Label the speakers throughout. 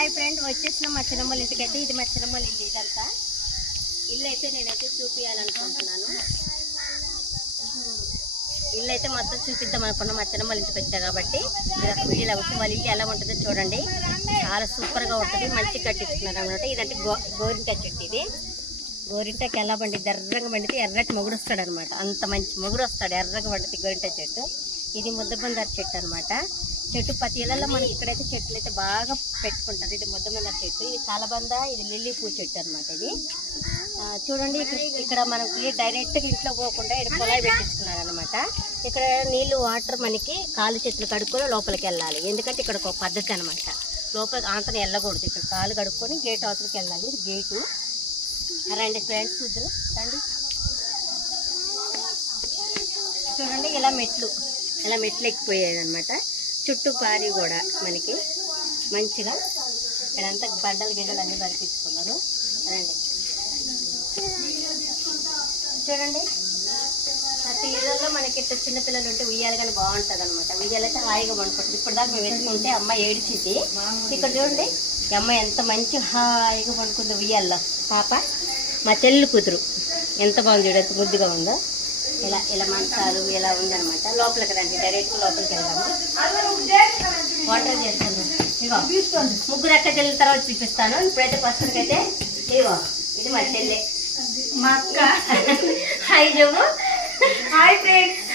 Speaker 1: Hi friend వచ్చేసిన మా చిన్నమ్మల ఇంటికి అయితే ఇది మా చిన్నమ్మల ఇల్లు ఇదంతా. ఇల్లు అయితే నేనైతే చూపించాలనుకుంటున్నాను ఇల్లు అయితే మొత్తం చూపిద్దాం అనుకున్నాం మా చిన్నమ్మల ఇంటికి వచ్చా కాబట్టి. ఇలా వచ్చి వాళ్ళ ఇల్లు ఎలా ఉంటుందో చూడండి. చాలా సూపర్గా ఉంటుంది మంచి కట్టిస్తున్నారు అనమాట ఇదంటే గో గోరింట చెట్టు ఇది. గోరింటకి ఎలా పండి ఎర్రగా పండితే ఎర్రటి మొగుడు వస్తాడు అనమాట అంత మంచి మొగుడు వస్తాడు ఎర్రగా పండితే గోరింట చెట్టు. ఇది ముద్దబందారు చెట్టు అనమాట చెట్టు ప్రతి ఇళ్ళల్లో మనకి ఇక్కడైతే చెట్లు అయితే బాగా పెట్టుకుంటారు. ఇది ముద్దబందారు చెట్టు. ఇది తలబంద ఇది లిల్లీ పూ చెట్టు అనమాట ఇది. ఆ, చూడండి ఇక్కడ మనకి డైరెక్ట్గా ఇంట్లో పోకుండా ఇక్కడ పొలాయి పెట్టిస్తున్నారు అనమాట ఇక్కడ నీళ్ళు వాటర్ మనకి కాలు చెట్లు కడుక్కొని లోపలికి వెళ్ళాలి. ఎందుకంటే ఇక్కడ ఒక పద్ధతి అనమాట లోపలికి ఆంతని వెళ్ళకూడదు. ఇక్కడ కాలు కడుక్కొని గేట్ అవతలకి వెళ్ళాలి. ఇది గేటు రండి ఫ్రెండ్స్ చూద్దరు. రండి. చూడండి ఇలా మెట్లు. ఇలా మెట్లు ఎక్కిపోయాయి అనమాట చుట్టూ పారి కూడా మనకి మంచిగా ఇక్కడంతా బడ్డలు గిడ్డలు అన్నీ పరిపించుకున్నారు రండి. చూడండి. ప్రతి ఇళ్ళల్లో మనకి ఇట్లా చిన్నపిల్లలు ఉంటే ఉయ్యాలి కానీ బాగుంటుంది అనమాట ఉయ్యాలైతే హాయిగా పండుకుంటుంది. ఇప్పుడు దాకా మేము ఎత్తుకుంటే అమ్మ ఏడిచింది. ఇక్కడ చూడండి. ఈ అమ్మ ఎంత మంచి హాయిగా పండుకుంది ఉయ్యాల్లో. పాప మా చెల్లి కూతురు. ఎంత బాగుంది చూడ ఎంత ముద్దుగా ఉందో. ఇలా ఇలా మంచాలు ఇలా ఉందన్నమాట. లోపలికి రండి డైరెక్ట్ లోపలికి వెళ్దాము? వాటర్ చేస్తాను ఇగో ముగ్గురు అక్క చెల్లిన తర్వాత చూపిస్తాను. ఇప్పుడైతే ఫస్ట్ అయితే ఇగో ఇది మా చెల్లె.
Speaker 2: మా అక్క.
Speaker 1: హాయ్ జమ్ము
Speaker 2: హాయ్ ఫ్రెండ్స్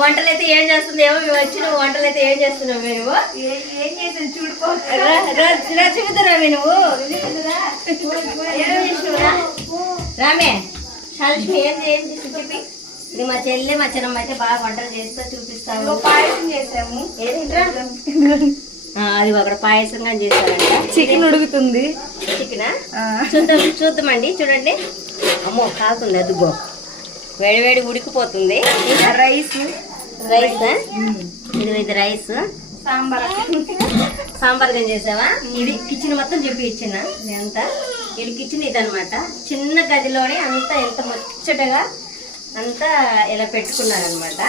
Speaker 1: వంటలు అయితే ఏం చేస్తుంది ఏమో మేము వచ్చిన వంటలు అయితే ఏం చేస్తున్నావు నువ్వు?
Speaker 2: ఏం చేసాను చూడుకో.
Speaker 1: చూపుతున్నా నువ్వు? రామే ఏం ఏం చేసి చెప్పి. ఇది మా చెల్లె మా చిన్నమ్మ అయితే బాగా వంటలు చేస్తా చూపిస్తాను
Speaker 2: పాయసం చేసాము.
Speaker 1: అది అక్కడ పాయసంగా చేస్తారంట
Speaker 2: చికెన్ ఉడుకుతుంది.
Speaker 1: చికెనా? చూద్దాం చూద్దామండి చూడండి. అమ్మో కాకుంది అదుగో. వేడి వేడి ఉడికిపోతుంది.
Speaker 2: రైస్.
Speaker 1: రైస్? ఇది ఇది రైస్.
Speaker 2: సాంబార్.
Speaker 1: సాంబార్ గం చేసావా? ఇది కిచెన్ మొత్తం చెప్పి ఇచ్చిన అంతా ఇది కిచెన్ ఇది అనమాట చిన్న గదిలోనే అంతా ఎంత ముచ్చటగా అంతా ఇలా పెట్టుకున్నారనమాట.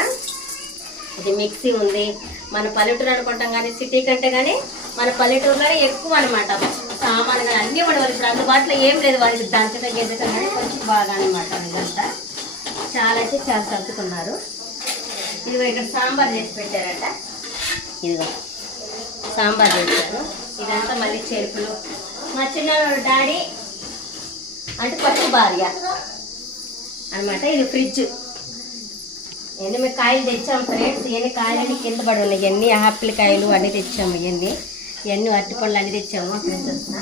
Speaker 1: ఇది మిక్సీ ఉంది. మన పల్లెటూరు అనుకుంటాం కానీ సిటీ కంటే కానీ మన పల్లెటూరులోనే ఎక్కువ అనమాట సామాన్లు కానీ అన్నీ మన ఇప్పుడు అందుబాటులో ఏం లేదు. వాళ్ళకి దంచడం గెద్దటం కానీ కొంచెం బాగా అనమాట ఇదంతా. చాలా అయితే చాలా సర్దుకున్నారు. ఇదిగో ఇక్కడ సాంబార్ చేసి పెట్టారట. ఇదిగో సాంబార్ చేశాను ఇదంతా మళ్ళీ చెరుపులు మా చిన్న డాడీ అంటే పట్టు భార్య. అన్నమాట. ఇది ఫ్రిడ్జ్. ఎన్ని మేము కాయలు తెచ్చాము ఫ్రెండ్స్. ఇవన్నీ కాయలన్నీ కింద పడి ఉన్నాయి. ఇవన్నీ ఆపిల్ కాయలు అన్నీ తెచ్చాము ఇవన్నీ. ఇవన్నీ అరటిపళ్ళు అన్నీ తెచ్చాము ఫ్రెండ్స్ వస్తున్నా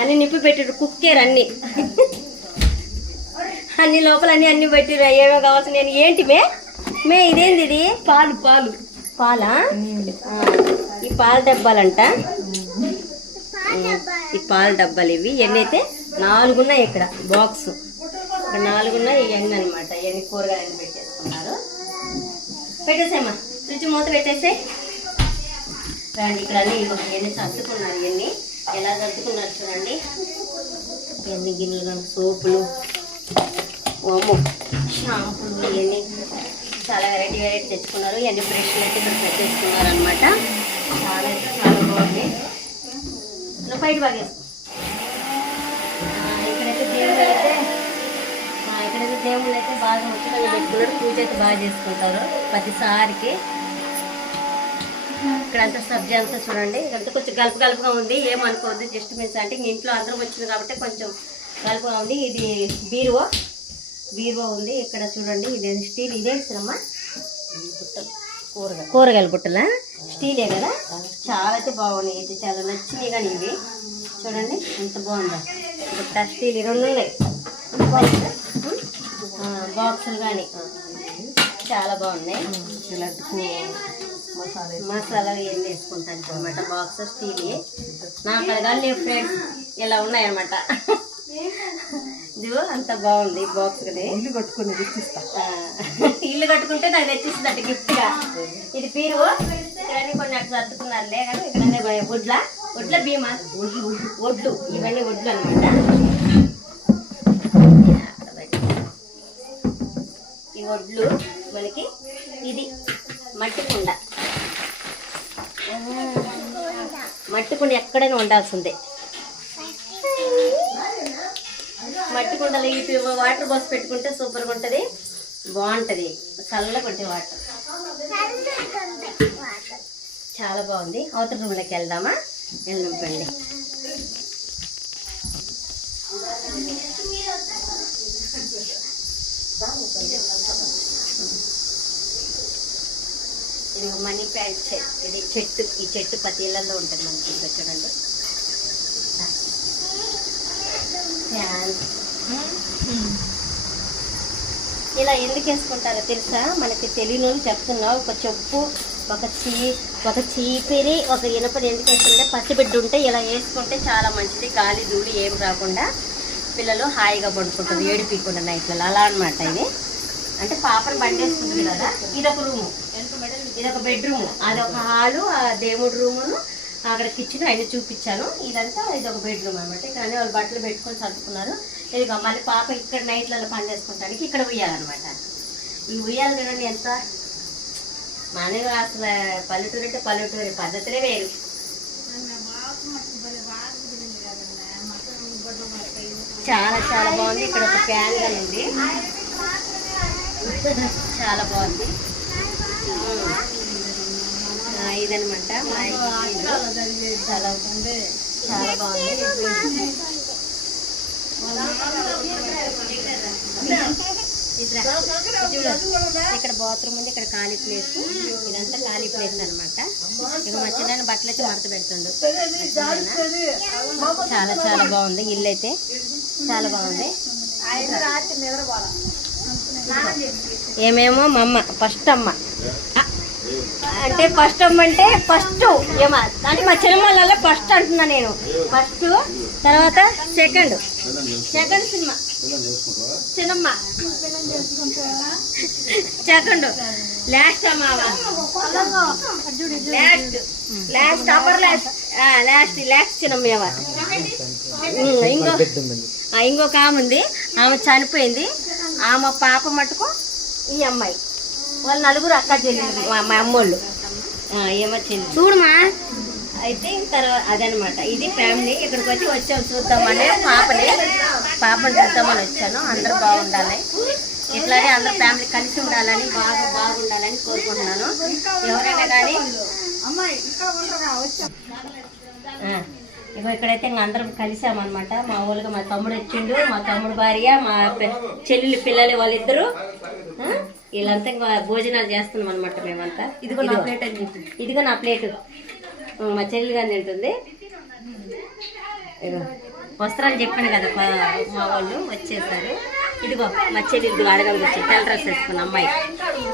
Speaker 1: అన్ని నిప్పి పెట్టిరు కుక్కేరు అన్ని. అన్ని లోపల అన్ని అన్ని పెట్టిరు ఏమో కావాల్సిన నేను ఏంటి మే? మే ఇదేంది ఇది?
Speaker 2: పాలు పాలు.
Speaker 1: పాలా? ఈ పాల డబ్బాలంట. ఈ పాల డబ్బాలు ఇవి. ఇవన్నీ అయితే నాలుగు ఉన్నాయి ఇక్కడ బాక్స్ ఇక్కడ నాలుగు ఉన్నాయి ఇవన్నీ అనమాట ఇవన్నీ కూరగాయలు పెట్టేసుకున్నారు. పెట్టేసేమ్మా ఫ్రిడ్జ్ మూత పెట్టేసే రండి ఇక్కడ అన్ని ఇవన్నీ సర్దుకున్నారు ఇవన్నీ. ఎలా సర్దుకున్నారు చూడండి. ఇవన్నీ గిన్నెలు కానీ సోపులు. ఓము షాంపులు ఇవన్నీ. చాలా వెరైటీ వెరైటీ తెచ్చుకున్నారు. ఇవన్నీ బ్రష్లు అయితే ఇక్కడ పెట్టేసుకున్నారు అనమాట చాలా అయితే చాలా బాగుంది. నువ్వు బయట బాగా ఇక్కడైతే దేవుళ్ళు అయితే ఇక్కడైతే దేవుళ్ళు అయితే బాగా ముచ్చటగా కూడా పూజ అయితే బాగా చేసుకుంటారు ప్రతిసారికి ఇక్కడంతా సబ్జీ అంతా చూడండి ఇక్కడంతా కొంచెం గలుపు గలుపుగా ఉంది ఏమనుకోవద్దు జస్ట్ మీన్స్ అంటే ఇంక ఇంట్లో అందరం వచ్చింది కాబట్టి కొంచెం గలుపుగా ఉంది. ఇది బీరువో? బీరువా ఉంది ఇక్కడ చూడండి ఇది స్టీల్ ఇదేంటమ్మా కూరగాయలు. కూరగాయల బుట్టలా స్టీలే కదా? చాలా అయితే బాగున్నాయి. అయితే చాలా నచ్చినాయి కానీ ఇవి. చూడండి ఎంత బాగుందో. బుట్ట స్టీల్ రెండు ఉన్నాయి. బాక్సులు కానీ. చాలా బాగున్నాయి. మసాలా. ఏం వేసుకుంటాను అనమాట బాక్స్ స్టీల్ అది కానీ ఫ్రెండ్స్. ఇలా ఉన్నాయన్నమాట. ఇదిగో అంత బాగుంది బాక్స్ కదా.
Speaker 2: ఇల్లు కట్టుకొని
Speaker 1: ఆ, ఇల్లు కట్టుకుంటే నాకు తెచ్చిస్తుందట గిఫ్ట్గా. ఇది పీరు ఇవన్నీ కొన్ని అట్లా సర్దుకున్నారులే లేదు ఇక్కడ వడ్ల? వడ్ల భీమా? వడ్లు. ఇవన్నీ వడ్లు అనమాట ఈ వడ్లు మనకి ఇది మట్టి కుండ. మట్టి కుండ ఎక్కడైనా ఉండాల్సిందే. మట్టి కుండలు ఇవి వాటర్ బాక్స్ పెట్టుకుంటే సూపర్గా ఉంటుంది. బాగుంటుంది. చల్లగా వాటర్. చాలా బాగుంది. అవతల రూమ్లోకి వెళ్దామా? వెళ్ళండి ఇది ఒక మనీ ప్లాంట్ చెట్టు ఇది చెట్టు ఈ చెట్టు పది ఇళ్ళలో ఉంటుంది మనకి ఇక్కడ చూడండి. ఫ్యాన్ ఇలా ఎందుకు వేసుకుంటారో తెలుసా? మనకి తెలియని వాళ్ళు చెప్తున్నా ఒక చెప్పు ఒక చీ ఒక చీపిరి ఒక ఇనుపది ఎందుకు వేసుకుంటే పసిబిడ్డ ఉంటే ఇలా వేసుకుంటే చాలా మంచిది. గాలి ధూళి ఏం రాకుండా పిల్లలు హాయిగా పడుకుంటుంది ఏడిపించకుండా నైట్లలో అలా అన్నమాట ఇది. అంటే పాపను బండి వేసుకుంటుంది కదా ఇదొక రూము. ఇదొక బెడ్రూమ్. అదొక హాలు ఆ దేవుడి రూమును అక్కడ కిచెన్ ఆయన చూపించాను. ఇదంతా ఇదొక బెడ్రూమ్ అనమాట కానీ వాళ్ళు బట్టలు పెట్టుకొని చదువుకున్నారు ఇదిగో మళ్ళీ పాప ఇక్కడ నైట్లలో పని చేసుకుంటానికి ఇక్కడ ఉయ్యాలన్నమాట. ఈ ఉయ్యాలు చూడండి ఎంత. మనగా అసలు పల్లెటూరు అంటే పల్లెటూరి పద్ధతులే వేరు. చాలా చాలా బాగుంది. ఇక్కడ ఒక ఫ్యాన్ కానీ ఉంది. చాలా బాగుంది. ఇదనమాట. చాలా చాలా బాగుంది. ఇక్కడ బాత్రూమ్ ఉంది ఇక్కడ ఖాళీ ప్లేస్. ఇదంతా ఖాళీ ప్లేస్ అన్నమాట. ఇక మా చిన్న బట్టలు అయితే మడత పెడుతుండు. చాలా చాలా బాగుంది. ఇల్లు అయితే చాలా బాగుంది. ఏమేమో మా అమ్మ ఫస్ట్ అమ్మ. అంటే ఫస్ట్ అమ్మ అంటే ఫస్ట్ ఏమో అంటే మా చిన్నమ్మల ఫస్ట్ అంటున్నా నేను. ఫస్ట్ తర్వాత సెకండ్ సెకండ్ సినిమా. చిన్నమ్మ. సెకండ్ లాస్ట్ అమ్మ last last upper last last last చిన్నమ్మ ఏమో. ఉమ్, ఇంకో ఆ, ఇంకొక ఆమె ఉంది ఆమె చనిపోయింది. ఆమె పాప మటుకు ఈ అమ్మాయి. వాళ్ళు నలుగురు అక్క చెల్లెలు మా అమ్మోళ్ళు. ఆ, ఏమో చెల్లి. చూడమా అయితే తర్వాత అదనమాట. ఇది ఫ్యామిలీ. ఇక్కడికి వచ్చి వచ్చాం చూద్దామని పాపని. పాపని చూద్దామని వచ్చాను. అందరూ బాగుండాలి. ఇట్లానే అందరూ ఫ్యామిలీ కలిసి ఉండాలని బాగా బాగుండాలని కోరుకుంటున్నాను. ఎవరైనా కానీ ఇగో ఇక్కడైతే ఇంక అందరం కలిసామన్నమాట. మా ఊళ్ళగా మా తమ్ముడు వచ్చిండు. మా తమ్ముడు భార్య మా చెల్లెలి పిల్లలు వాళ్ళిద్దరు. వీళ్ళంతా ఇంకా భోజనాలు చేస్తున్నాం అనమాట మేమంతా. ఇదిగో నా ప్లేట్ అని ఇదిగో నా ప్లేట్. మా చెల్లెలు గాని తింటుంది. వస్త్రాలు చెప్పాను కదా మా వాళ్ళు వచ్చేసారు. ఇదిగో మా చెల్లెలు అడగడానికి వచ్చి తెల్ల డ్రెస్ వేసుకున్న అమ్మాయి.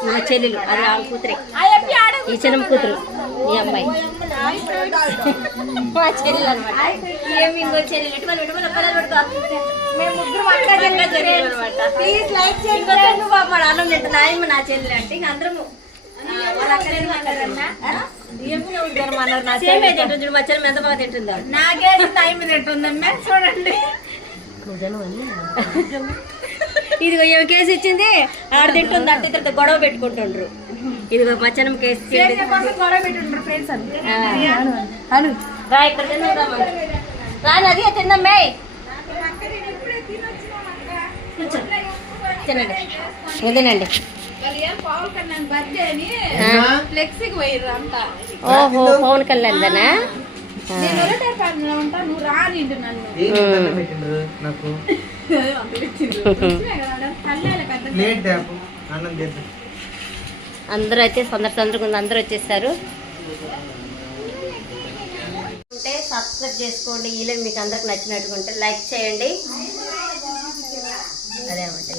Speaker 1: మా చెల్లెలు అది ఆమె కూతురే. ఈ చిన్న కూతురు ఈ అమ్మాయి. మా చెల్లెలు అనమాట ఏమి ఇంకో చెల్లెలు? మేము ముగ్గురు అక్క ప్లీజ్ లైక్ చేయండి. అన్నం ఆయమ్మ నా చెల్లెలు అంటే ఇంక అందరము. వాళ్ళ అక్కలేదు
Speaker 2: నాకే టైం తింటుందమ్మా చూడండి.
Speaker 1: ఇదిగో ఏమి కేసు ఇచ్చింది. ఆడ తింటుంది అంటే ఇద్దరితో గొడవ పెట్టుకుంటుండ్రు. ఇదిగో మచ్చనం కేసు
Speaker 2: గొడవ పెట్టుండ్రు ఫ్రెండ్స్ అని.
Speaker 1: ఆ. అను రా ఇక్కడ తిందాం రా మనం. రా నది తిందాం మే కూర్చో. తినండి. వదినండి.
Speaker 2: పవన్ కళ్యాణ్
Speaker 1: ఓహో పవన్ దనా? అందరూ అయితే సందర సందర్గా అందరూ వచ్చేసారు. ఉంటే సబ్స్క్రైబ్ చేసుకోండి ఇలా మీకు అందరికి నచ్చినట్టుగా ఉంటే లైక్ చేయండి. అదే అన్నమాట.